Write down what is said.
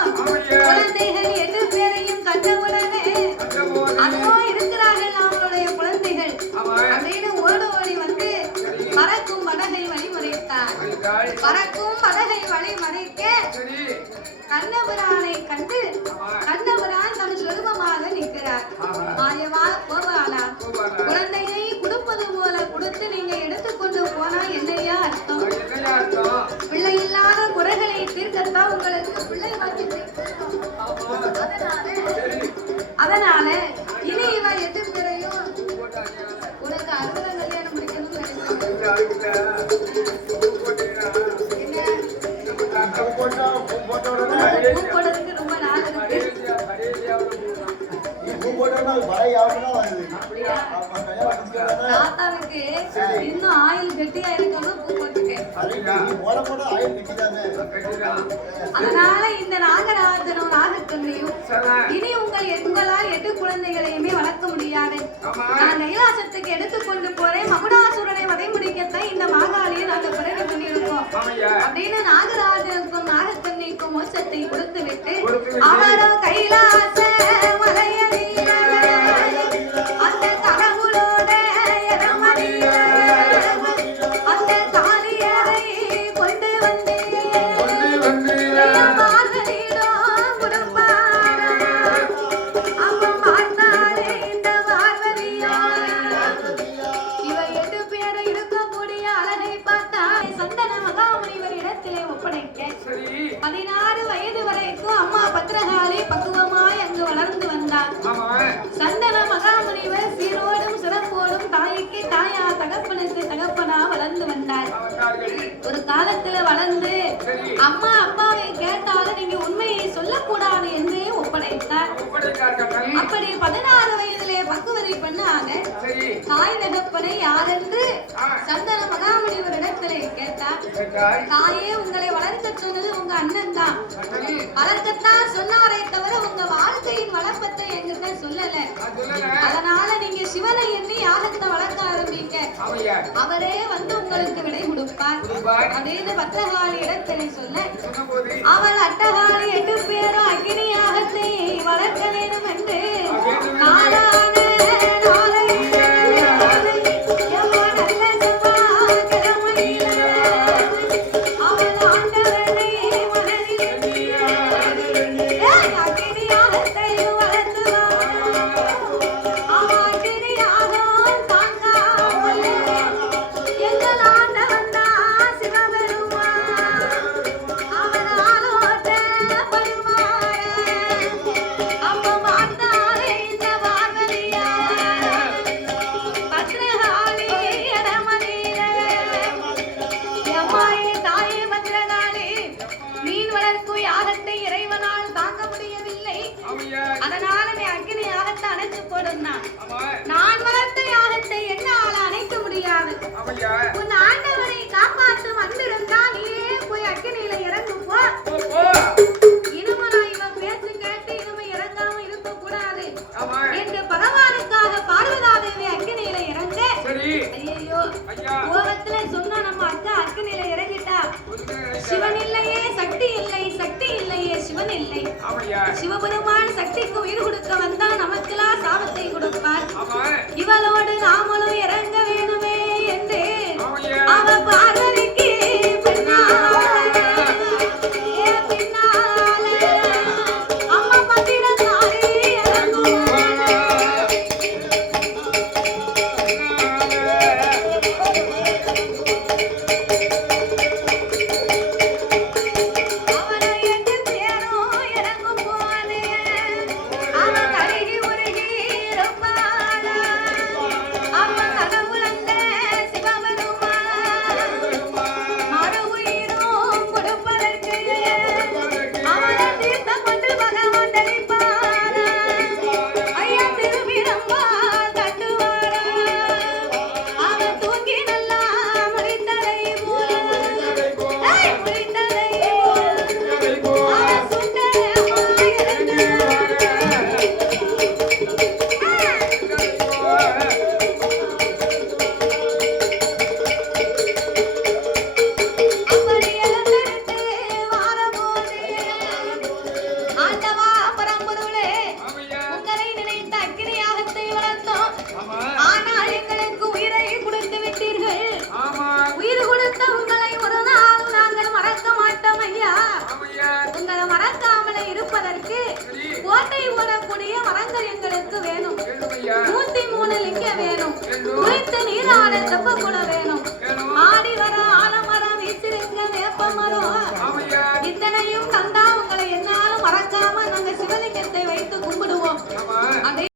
குழந்தைகள் எட்டு பேரையும் கண்டவுடனே அதோ இருக்கிறார்கள் அவனுடைய குழந்தைகள் அப்படின்னு ஓட ஓடி வந்து பறக்கும் படகை வழிமுறைத்தார் பறக்கும் படகை வழிமறைக்க கண்ணபுரானை கண்டு கண்ணபுரான் தன் சொருபமாக நிற்கிறார். மாயவா கோபாலா குழந்தை தாத்தாவுக்கு இன்னும் ஆயில் கெட்டியா இருக்கணும் பூ போட்டுட்டேன் அதனால இந்த நாகராஜனும் நாகக்கண்ணையும் இனி உங்கள் உங்களால் எட்டு குழந்தைகளையுமே வளர்க்க முடியாது. நான் கைலாசத்துக்கு எடுத்துக்கொண்டு போறேன். மகுடா அப்படின்னு நாகராஜனுக்கும் நாகக்கண்ணிக்கும் மோட்சத்தை கொடுத்து விட்டு அவரோ கைலாச ஒப்படைக்க பதினாறு வயது வரைக்கும் அம்மா பத்திரகாளி பக்குவமாய் அங்கு வளர்ந்து வந்தார். சந்தன மகாமுனிவர் சீரோடும் சிறப்போடும் தாய்க்கு தாயா தகப்பனுக்கு தகப்பனா வளர்ந்து வந்தார். ஒரு காலத்துல வளர்ந்து அம்மா அப்பாவை கேட்டாலும் நீங்க உண்மையை சொல்லக்கூடாது என்றே ஒப்படைத்தார். அப்படி பதினாறு வயதிலே பக்குவதை பண்ணாக தாய் தகப்பனை யாரென்று சந்தன மகாமுனிவரிடத்திலே கேட்டார். தாயே உங்களை வளர்க்க சொன்னது உங்க அண்ணன் தான். வளர்க்கத்தான் சொன்னாரே தவிர உங்க வாழ்க்கையின் வளர்ப்பத்தை எங்கிட்ட சொல்லல. அதனால நீங்க சிவனை எண்ணி யாகத்தை வளர்க்க ஆரம்பிங்க. அவரே வந்து உங்களுக்கு விடை கொடுப்பார். அப்படின்னு பத்திரகாளி இடத்திலே சொல்ல அவள் அட்டகாளி எட்டு பேரும் அக்னி யாகத்தை வளர்க்க வேண்டும் என்று உன் ஆண்டவரை காப்பாற்ற வந்திருந்தா நீயே போய் இறங்கு போ. இனிமே நான் இவன் பேச்சு கேட்டு இனிமே இறங்காம இருக்க கூடாது என்று பகவானுக்காக பார்வதாதேவி அக்னியில இறங்க. ஐயோ. கோபத்துல சொன்னா நம்ம அக்கா இறங்கிட்டா. சிவன் இல்லையே சக்தி இல்லை சக்தி இல்லையே சிவன் இல்லை. சிவபெருமான் சக்திக்கு உயிர் எங்களுக்கு